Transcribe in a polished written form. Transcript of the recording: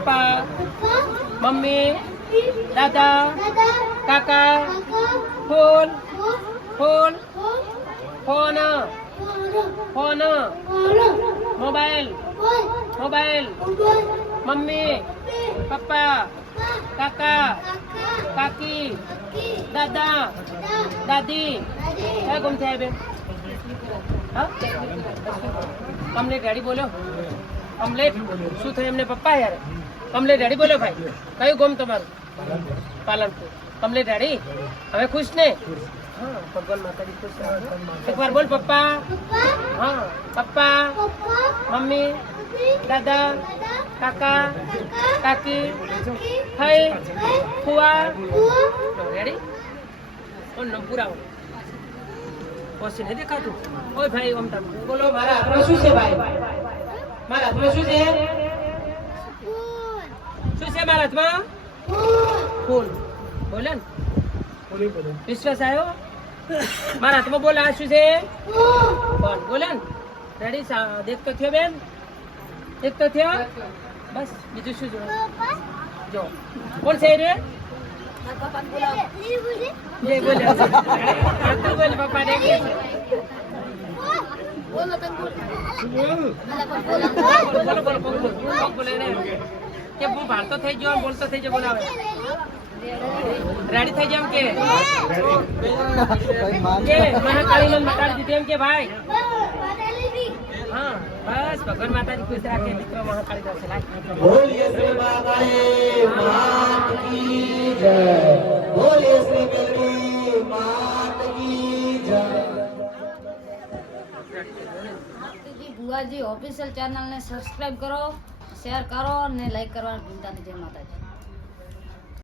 પપ્પા, મમ્મી, દાદા, કાકા, ફૂલ, ફૂલ, ફોન, ફોન, મોબાઈલ, મોબાઈલ, મમ્મી, પપ્પા, કાકા, કાકી, દાદા, દાદી. ક્યાં ગુમ થયા બેન? હા, કમલેટ રેડી બોલો. કમલેટ શું થયું એમને પપ્પા યાર? કમલેટ રેડી બોલો ભાઈ. કયું ગોમ તમારું? પાલનપુર. કમલેટ રેડી? હવે ખુશ ને? હા, ભગવાન માતાજી ખુશ રાખે. એકવાર બોલ પપ્પા. હા, પપ્પા, મમ્મી, દાદા, કાકા, કાકી, ભાઈ, ફુવા. રેડી? કોણ નામ પુરાવો? પછી નહીં દેખાતું. ઓય ભાઈ ઓમ તમ બોલો. મારા હાથમાં શું છે ભાઈ? મારા હાથમાં શું છે? શું છે મારા હાથમાં? ફૂલ. બોલે ને? વિશ્વાસ આવ્યો? મારા હાથમાં બોલ. આ શું છે? કોણ? બોલે ને? રેડી? દેખ તો થયો બેન? દેખ તો થયો? બસ બીજું શું જોયું? જો કોણ છે રે? જય બોલે. તું બોલ પપ્પા ને બોલો તમ બોલ. બોલો બોલો બોલો બોલે ને કે હું ભારતો થઈ ગયો બોલતો થઈ ગયો બોલાવે. રેડી થઈ જામ કે મહાકાળી ને મટાડી દીધી એમ કે ભાઈ? હા બસ ભગવાન માતાજી ખુશ રાખે. મિત્રો મહાકાળી દર્શન બોલીએ શ્રી મહાકાળી માત કી જય. બોલીએ શ્રી મેલડી માત કી જય. ભુવાજી ઓફિશિયલ ચેનલ ને સબસ્ક્રાઇબ કરો, શેર કરો અને લાઈક કરવાનું ભૂલતા નહીં. જય માતાજી.